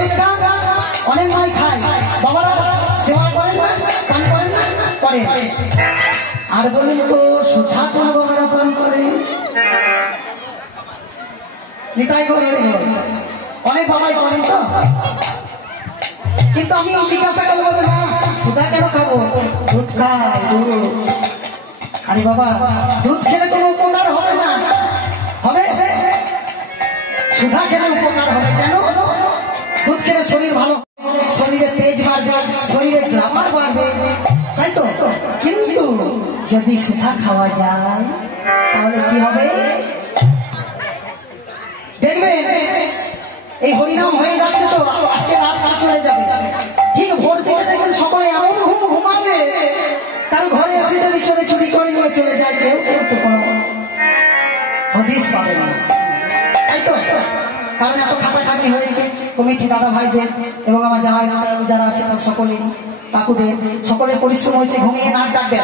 ফুচকা অনেক মাই খায়, বাবারা সেবা করেন না, পান করেন না, করেন। আর বলুন তো সুধা কোন বাবারা পান করে? নিতাই করে অনেক বাবাই করেন তো, কিন্তু আমি জিজ্ঞাসা করবো না সুধা কেন খাবো, দুধ খাই দুধ। আরে বাবা দুধ খেলে কোনো উপকার হবে না, হবে সুধা খেলে উপকার হবে কেন? দুধ খেলে শরীর ভালো, শরীরে তেজ বাড়বে, শরীরে গ্লামার বাড়বে, তাই তো। কিন্তু যদি সুধা খাওয়া যায় তাহলে কি হবে দেখবেন, এই হরিনাম হয়ে যাচ্ছে তো আজকে রাত না চলে যাবে, ঠিক ভোর থেকে দেখবেন সকলে এমন ঘুমাবে, কারো ঘরে এসে যদি চলে চুরি করে নিয়ে চলে যায় কেউ তো কোনো হদিস পাবে না, তাই তো। কারণ এত খাটাখাটি হয়েছে কমিটি দাদা ভাইদের এবং আমার জামাই যারা আছে তার সকলের কাকুদের সকলের পরিশ্রম হয়েছে, ঘুমিয়ে নাক ডাকবে,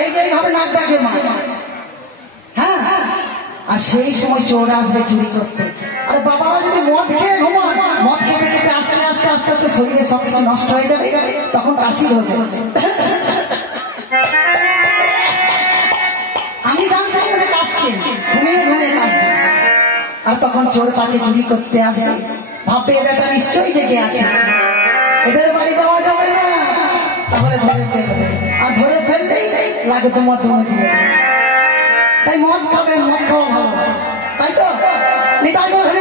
এই যে এইভাবে নাক ডাকে মা, হ্যাঁ। আর সেই সময় চোর আসবে চুরি করতে। আরে বাবারা যদি মদ খেয়ে ঘুমান, মদ খেতে খেতে আস্তে আস্তে আস্তে আস্তে শরীরে সব কিছু নষ্ট হয়ে যাবে, তখন কাশি হয়ে যাবে। আমি জানছি যে কাশছেন, ঘুমিয়ে ঘুমিয়ে কাশবে, আর তখন চোর কাছে চুরি করতে আসবে, ভাববে এটা নিশ্চয়ই জেগে আছে, এদের বাড়ি যাওয়া যাবে না, তাহলে ধরে ফেলবে, আর ধরে ফেললেই লাগে তোমার ধরে দিয়ে। তাই মদ খাবে, মদ খাওয়া ভালো, তাই তো। নিতাই বলে